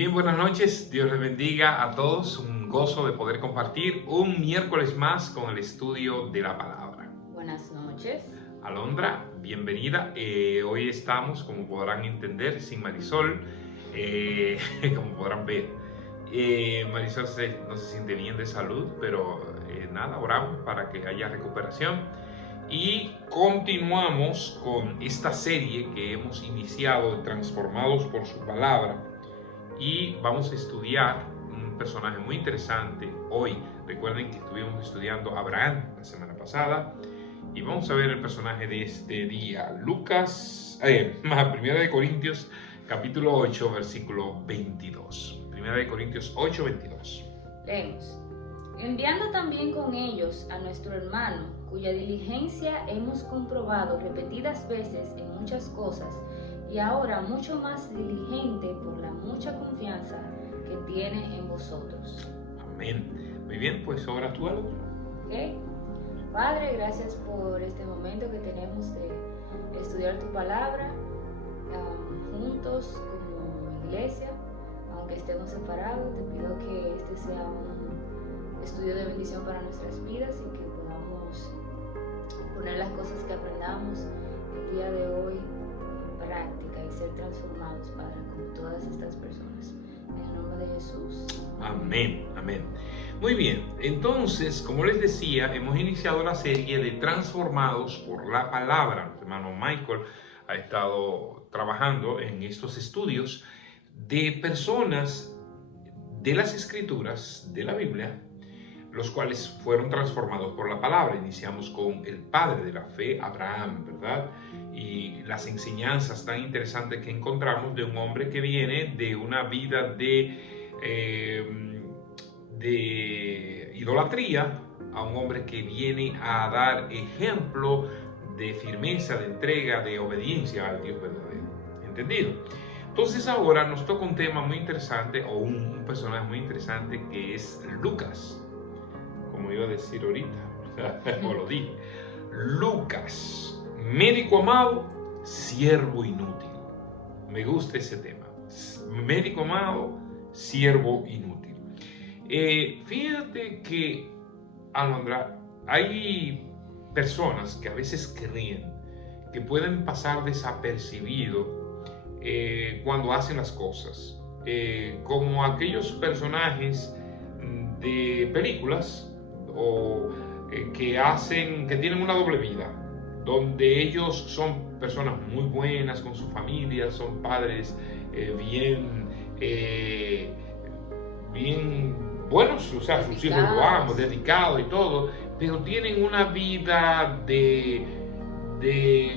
bien, buenas noches. Dios les bendiga a todos. Un gozo de poder compartir un miércoles más con el estudio de la palabra. Buenas noches. Alondra, bienvenida. Hoy estamos, como podrán entender, sin Marisol, como podrán ver. Marisol no se siente bien de salud, pero nada, oramos para que haya recuperación. Y continuamos con esta serie que hemos iniciado de Transformados por su palabra. Y vamos a estudiar un personaje muy interesante hoy. Recuerden que estuvimos estudiando a Abraham la semana pasada. Y vamos a ver el personaje de este día. Primera de Corintios, capítulo 8, versículo 22. Primera de Corintios 8, 22. Leemos. Enviando también con ellos a nuestro hermano, cuya diligencia hemos comprobado repetidas veces en muchas cosas, y ahora mucho más diligente por la mucha confianza que tiene en vosotros. Amén. Muy bien, pues ahora tú, Alondra. ¿Okay? Padre, gracias por este momento que tenemos de estudiar tu palabra juntos como iglesia. Aunque estemos separados, te pido que este sea un estudio de bendición para nuestras vidas y que podamos poner las cosas que aprendamos el día de hoy en práctica y ser transformados, Padre, como todas estas personas. En el nombre de Jesús. Amén, amén. Muy bien, entonces, como les decía, hemos iniciado la serie de Transformados por la palabra. Nuestro hermano Michael ha estado trabajando en estos estudios de personas de las Escrituras, de la Biblia, los cuales fueron transformados por la palabra. Iniciamos con el padre de la fe, Abraham, ¿verdad? Y las enseñanzas tan interesantes que encontramos de un hombre que viene de una vida de idolatría a un hombre que viene a dar ejemplo de firmeza, de entrega, de obediencia al Dios verdadero. ¿Entendido? Entonces ahora nos toca un tema muy interesante, o un personaje muy interesante, que es Lucas. Como iba a decir ahorita, o lo dije. Lucas, médico amado, siervo inútil. Me gusta ese tema. Médico amado, siervo inútil. Fíjate que, Alondra, hay personas que a veces creen que pueden pasar desapercibido cuando hacen las cosas, como aquellos personajes de películas o que tienen una doble vida, donde ellos son personas muy buenas con su familia, son padres bien buenos, o sea, sus hijos lo aman, dedicados y todo, pero tienen una vida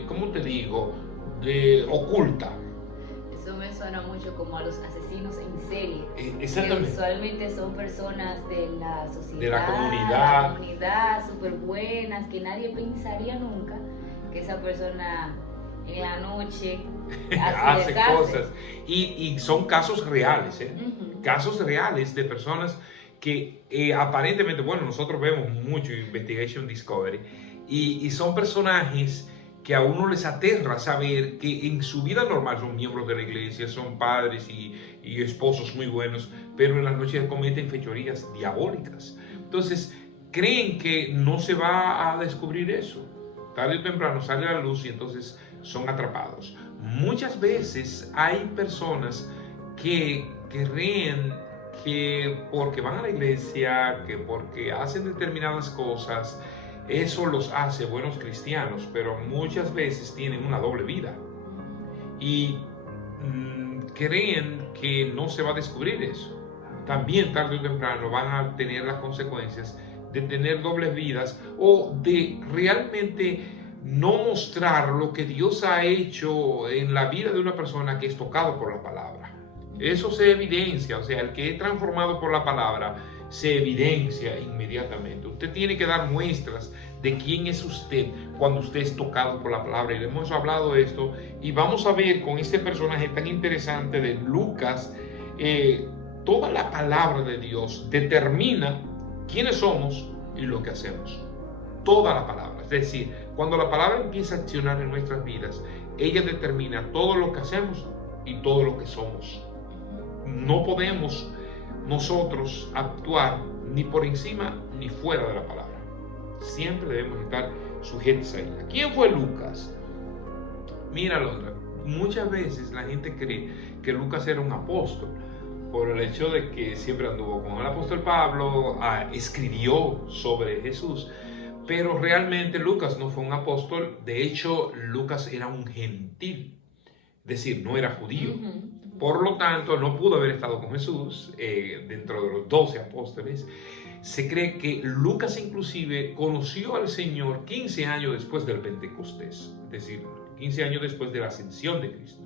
¿cómo te digo? Oculta. Eso me suena mucho como a los asesinos en serie. Exactamente. Que usualmente son personas de la sociedad, de la comunidad, súper buenas, que nadie pensaría nunca que esa persona en la noche hace cosas. Y son casos reales, Uh-huh. Casos reales de personas que aparentemente, bueno, nosotros vemos mucho Investigation Discovery, y son personajes que a uno les aterra saber que en su vida normal son miembros de la iglesia, son padres y esposos muy buenos, pero en las noches cometen fechorías diabólicas. Entonces, creen que no se va a descubrir eso. Tarde o temprano sale a la luz y entonces son atrapados. Muchas veces hay personas que creen que porque van a la iglesia, que porque hacen determinadas cosas, eso los hace buenos cristianos, pero muchas veces tienen una doble vida y creen que no se va a descubrir eso. También tarde o temprano van a tener las consecuencias de tener dobles vidas o de realmente no mostrar lo que Dios ha hecho en la vida de una persona que es tocado por la palabra. Eso se evidencia, o sea, el que es transformado por la palabra se evidencia inmediatamente. Usted tiene que dar muestras de quién es usted cuando usted es tocado por la palabra. Y hemos hablado de esto y vamos a ver con este personaje tan interesante de Lucas, toda la palabra de Dios determina quiénes somos y lo que hacemos. Toda la palabra. Es decir, cuando la palabra empieza a accionar en nuestras vidas, ella determina todo lo que hacemos y todo lo que somos. no podemos nosotros actuar ni por encima ni fuera de la palabra. Siempre debemos estar sujetos a ella. ¿Quién fue Lucas? Mira, Londra, muchas veces la gente cree que Lucas era un apóstol por el hecho de que siempre anduvo con el apóstol Pablo, escribió sobre Jesús, pero realmente Lucas no fue un apóstol. De hecho, Lucas era un gentil, es decir, no era judío. Por lo tanto, no pudo haber estado con Jesús dentro de los 12 apóstoles. Se cree que Lucas inclusive conoció al Señor 15 años después del Pentecostés, es decir, 15 años después de la ascensión de Cristo.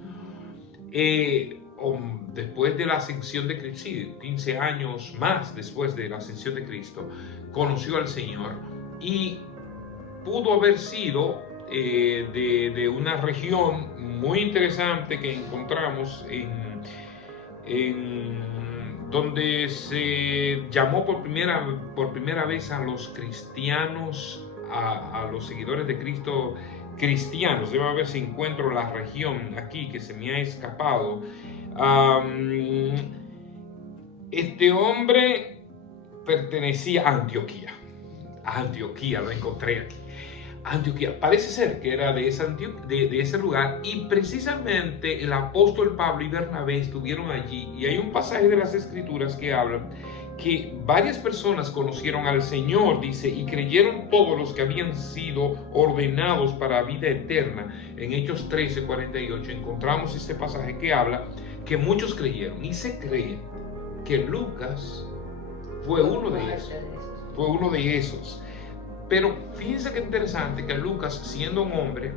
O después de la ascensión de Cristo, sí, 15 años más después de la ascensión de Cristo, conoció al Señor y pudo haber sido de una región muy interesante que encontramos en donde se llamó por primera vez a los cristianos, a los seguidores de Cristo, cristianos. Debo ver si encuentro la región aquí que se me ha escapado. Este hombre pertenecía a Antioquía. Antioquía, lo encontré aquí. Antioquía, parece ser que era de ese lugar, y precisamente el apóstol Pablo y Bernabé estuvieron allí, y hay un pasaje de las Escrituras que hablan que varias personas conocieron al Señor, dice, y creyeron todos los que habían sido ordenados para vida eterna. En Hechos 13:48 encontramos este pasaje que habla que muchos creyeron, y se cree que Lucas fue uno de esos. Pero fíjense qué interesante que Lucas, siendo un hombre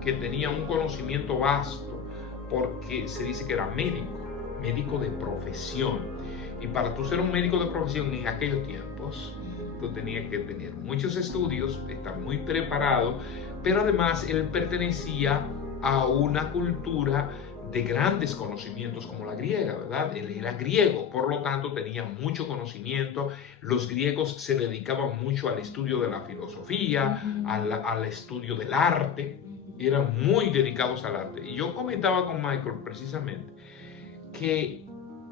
que tenía un conocimiento vasto, porque se dice que era médico de profesión, y para tú ser un médico de profesión en aquellos tiempos, tú tenías que tener muchos estudios, estar muy preparado, pero además él pertenecía a una cultura de grandes conocimientos como la griega, ¿verdad? Él era griego, por lo tanto tenía mucho conocimiento. Los griegos se dedicaban mucho al estudio de la filosofía, al estudio del arte, eran muy dedicados al arte. Y yo comentaba con Michael precisamente que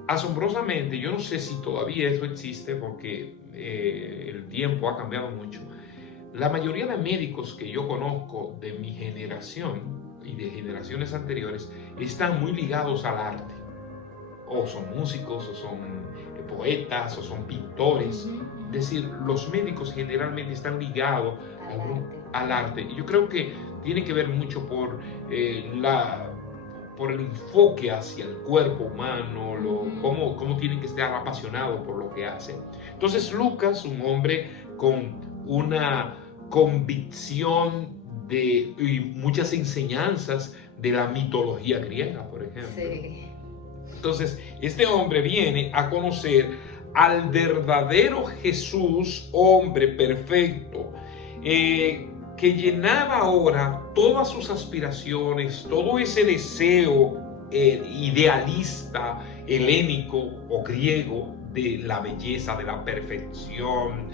asombrosamente, yo no sé si todavía eso existe porque el tiempo ha cambiado mucho, la mayoría de médicos que yo conozco de mi generación y de generaciones anteriores están muy ligados al arte, o son músicos, o son poetas, o son pintores. Es decir, los médicos generalmente están ligados al arte, y yo creo que tiene que ver mucho por el enfoque hacia el cuerpo humano, cómo tienen que estar apasionados por lo que hacen. Entonces Lucas, un hombre con una convicción y muchas enseñanzas de la mitología griega, por ejemplo. Sí. Entonces, este hombre viene a conocer al verdadero Jesús, hombre perfecto, que llenaba ahora todas sus aspiraciones, todo ese deseo idealista, helénico o griego, de la belleza, de la perfección,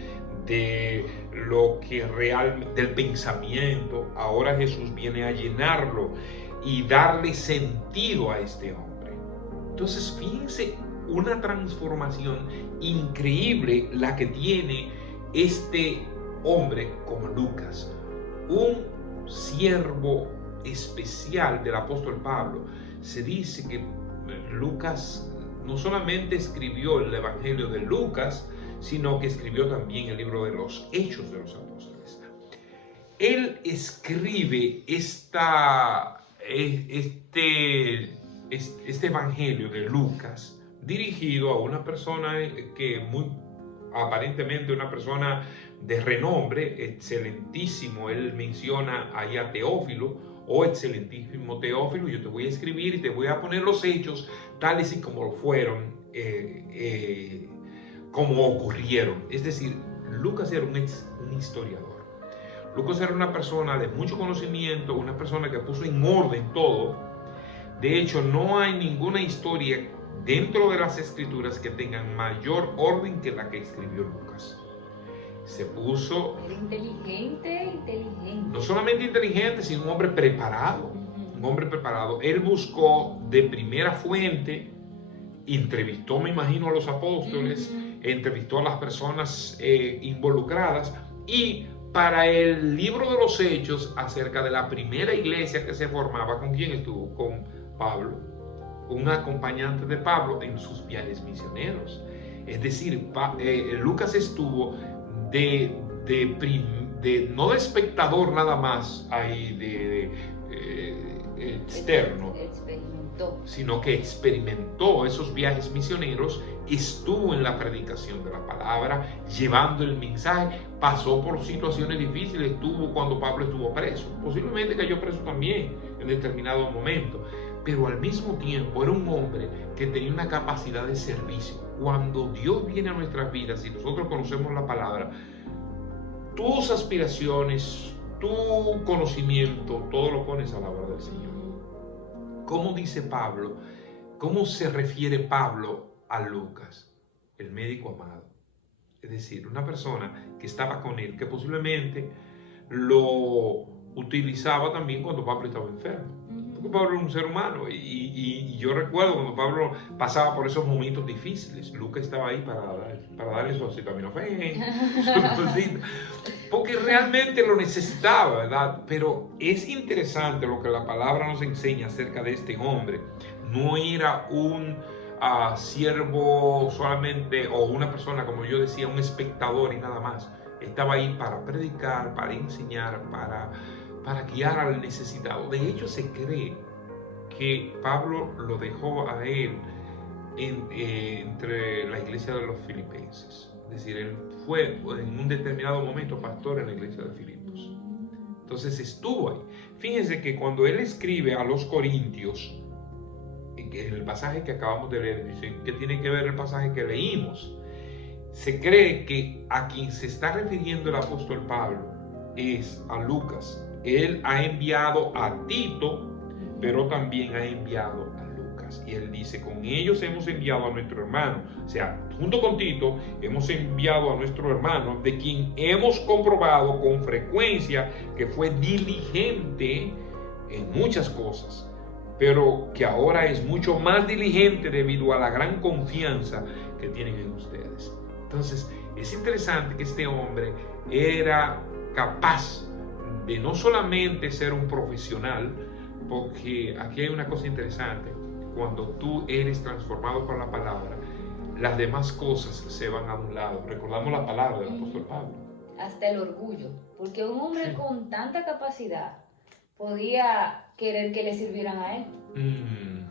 de lo que realmente, del pensamiento. Ahora Jesús viene a llenarlo y darle sentido a este hombre. Entonces, fíjense, una transformación increíble la que tiene este hombre como Lucas, un siervo especial del apóstol Pablo. Se dice que Lucas no solamente escribió el Evangelio de Lucas, sino que escribió también el libro de los Hechos de los Apóstoles. Él escribe este Evangelio de Lucas dirigido a una persona que aparentemente una persona de renombre, excelentísimo. Él menciona ahí a Teófilo: oh excelentísimo Teófilo, yo te voy a escribir y te voy a poner los hechos tales y como fueron, como ocurrieron. Es decir, Lucas era un historiador. Lucas era una persona de mucho conocimiento, una persona que puso en orden todo. De hecho, no hay ninguna historia dentro de las Escrituras que tengan mayor orden que la que escribió Lucas. Se puso... Inteligente. No solamente inteligente, sino un hombre preparado. Un hombre preparado. Él buscó de primera fuente entrevistó, me imagino, a los apóstoles, entrevistó a las personas involucradas, y para el libro de los Hechos, acerca de la primera iglesia que se formaba, ¿con quién estuvo? Con Pablo, un acompañante de Pablo en sus viajes misioneros. Es decir, Lucas estuvo no de espectador nada más ahí, externo, sino que experimentó esos viajes misioneros, estuvo en la predicación de la palabra, llevando el mensaje, pasó por situaciones difíciles, estuvo cuando Pablo estuvo preso, posiblemente cayó preso también en determinado momento, pero al mismo tiempo era un hombre que tenía una capacidad de servicio. Cuando Dios viene a nuestras vidas y nosotros conocemos la palabra, tus aspiraciones, tu conocimiento, todo lo pones a la obra del Señor. ¿Cómo dice Pablo? ¿Cómo se refiere Pablo a Lucas? El médico amado. Es decir, una persona que estaba con él, que posiblemente lo utilizaba también cuando Pablo estaba enfermo. Porque Pablo era un ser humano, y yo recuerdo cuando Pablo pasaba por esos momentos difíciles, Lucas estaba ahí para darle su acetaminofén, porque realmente lo necesitaba, ¿verdad? Pero es interesante lo que la palabra nos enseña acerca de este hombre. No era un siervo solamente, o una persona, como yo decía, un espectador y nada más. Estaba ahí para predicar, para enseñar, para guiar al necesitado. De hecho, se cree que Pablo lo dejó a él entre la iglesia de los filipenses. Es decir, él fue en un determinado momento pastor en la iglesia de Filipos. Entonces estuvo ahí. Fíjense que cuando él escribe a los corintios, en el pasaje que acabamos de leer, dice que tiene que ver el pasaje que leímos. Se cree que a quien se está refiriendo el apóstol Pablo es a Lucas. Él ha enviado a Tito, pero también ha enviado a Lucas. Y él dice, con ellos hemos enviado a nuestro hermano. O sea, junto con Tito hemos enviado a nuestro hermano, de quien hemos comprobado con frecuencia que fue diligente en muchas cosas, pero que ahora es mucho más diligente debido a la gran confianza que tienen en ustedes. Entonces, es interesante que este hombre era capaz de no solamente ser un profesional, porque aquí hay una cosa interesante: cuando tú eres transformado por la palabra, las demás cosas se van a un lado. Recordamos la palabra del apóstol Pablo. Hasta el orgullo, porque un hombre con tanta capacidad podía querer que le sirvieran a él.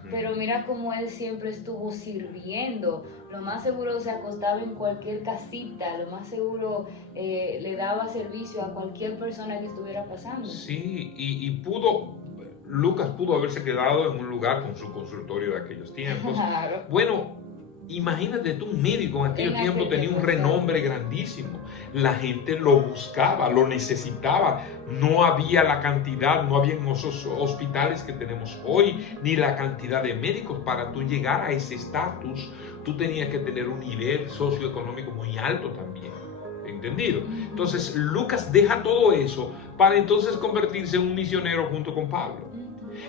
Pero mira cómo él siempre estuvo sirviendo. Lo más seguro se acostaba en cualquier casita, lo más seguro le daba servicio a cualquier persona que estuviera pasando. Sí, y Lucas pudo haberse quedado en un lugar con su consultorio de aquellos tiempos. Claro. Bueno, imagínate tú, un médico en aquellos tiempos tenía un renombre grandísimo. La gente lo buscaba, lo necesitaba. No había la cantidad, no había esos hospitales que tenemos hoy, ni la cantidad de médicos. Para tú llegar a ese estatus, tú tenías que tener un nivel socioeconómico muy alto también. ¿Entendido? Entonces, Lucas deja todo eso para entonces convertirse en un misionero junto con Pablo,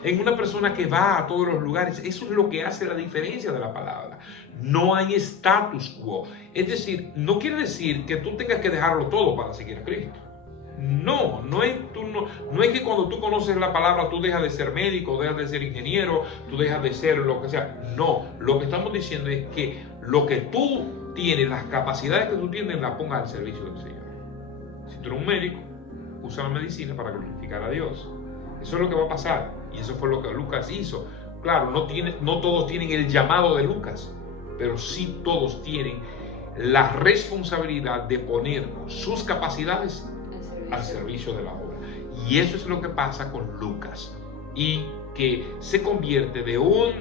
en una persona que va a todos los lugares. Eso es lo que hace la diferencia de la palabra. No hay status quo. Es decir, no quiere decir que tú tengas que dejarlo todo para seguir a Cristo. No es que cuando tú conoces la palabra tú dejas de ser médico, dejas de ser ingeniero, tú dejas de ser lo que sea. No, lo que estamos diciendo es que lo que tú tienes, las capacidades que tú tienes, las pongas al servicio del Señor. Si tú eres un médico, usa la medicina para glorificar a Dios. Eso es lo que va a pasar, y eso fue lo que Lucas hizo. Claro, no todos tienen el llamado de Lucas, pero sí todos tienen la responsabilidad de poner sus capacidades al servicio de la obra. Y eso es lo que pasa con Lucas, y que se convierte de un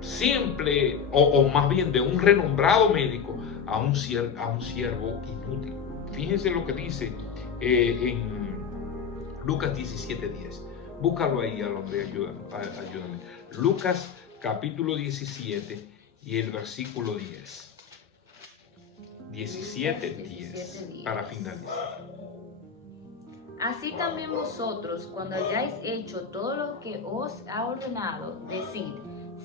simple, o más bien de un renombrado médico, a un siervo inútil. Fíjense lo que dice en Lucas 17:10. Búscalo ahí, al hombre, ayúdame. Lucas capítulo 17 y el versículo 10. 17:10 para finalizar. Así también vosotros, cuando hayáis hecho todo lo que os ha ordenado, decid: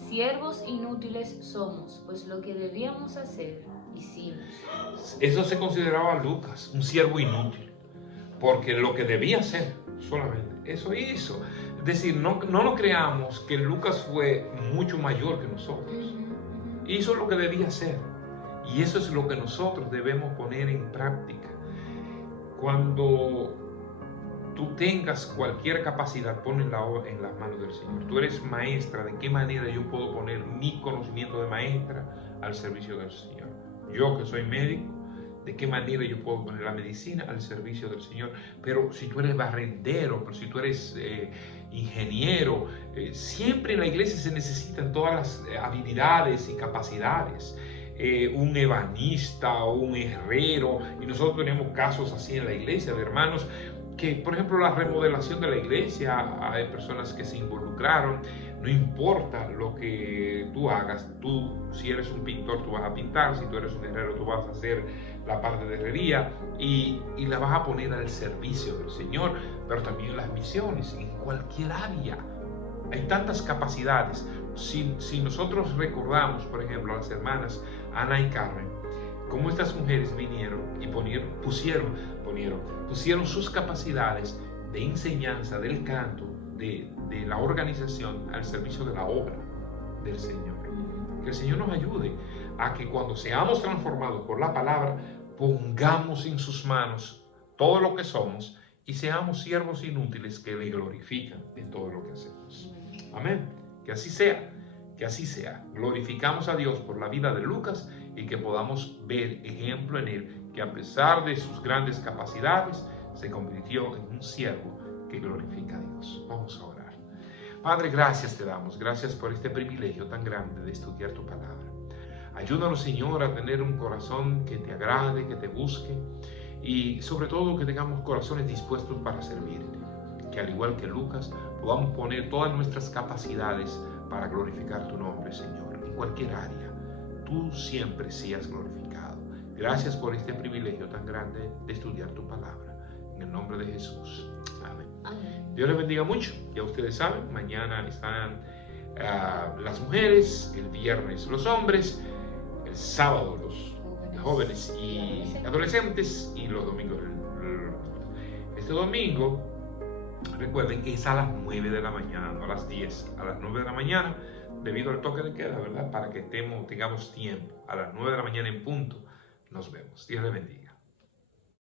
siervos inútiles somos, pues lo que debíamos hacer, hicimos. Eso se consideraba Lucas, un siervo inútil, porque lo que debía hacer solamente, eso hizo. Es decir, no nos creamos que Lucas fue mucho mayor que nosotros. Hizo lo que debía hacer. Y eso es lo que nosotros debemos poner en práctica. Cuando tú tengas cualquier capacidad, ponla en las manos del Señor. Tú eres maestra, ¿de qué manera yo puedo poner mi conocimiento de maestra al servicio del Señor? Yo que soy médico, ¿de qué manera yo puedo poner la medicina al servicio del Señor? Pero si tú eres barrendero, pero si tú eres ingeniero, siempre en la iglesia se necesitan todas las habilidades y capacidades. Un ebanista o un herrero, y nosotros tenemos casos así en la iglesia de hermanos que, por ejemplo, la remodelación de la iglesia, hay personas que se involucraron. No importa lo que tú hagas, tú, si eres un pintor, tú vas a pintar, si tú eres un herrero, tú vas a hacer la parte de herrería y la vas a poner al servicio del Señor, pero también las misiones, en cualquier área. Hay tantas capacidades. Si nosotros recordamos, por ejemplo, a las hermanas Ana y Carmen, cómo estas mujeres vinieron y pusieron sus capacidades de enseñanza, del canto, de la organización al servicio de la obra del Señor. Que el Señor nos ayude a que cuando seamos transformados por la palabra, pongamos en sus manos todo lo que somos y seamos siervos inútiles que le glorifican en todo lo que hacemos. Amén. Que así sea. Que así sea. Glorificamos a Dios por la vida de Lucas y que podamos ver ejemplo en él, que a pesar de sus grandes capacidades, se convirtió en un siervo que glorifica a Dios. Vamos a orar. Padre, gracias te damos. Gracias por este privilegio tan grande de estudiar tu palabra. Ayúdanos, Señor, a tener un corazón que te agrade, que te busque y sobre todo que tengamos corazones dispuestos para servirte. Que al igual que Lucas, podamos poner todas nuestras capacidades para glorificar tu nombre, Señor, en cualquier área. Tú siempre seas glorificado. Gracias por este privilegio tan grande de estudiar tu palabra. En el nombre de Jesús. Amén. Amén. Dios les bendiga mucho. Ya ustedes saben, mañana están las mujeres, el viernes los hombres, el sábado los jóvenes y adolescentes y los domingos. Este domingo, recuerden que es a las 9 de la mañana, no a las 10, a las 9 de la mañana, debido al toque de queda, ¿verdad? Para que tengamos tiempo. A las 9 de la mañana en punto, nos vemos. Dios les bendiga.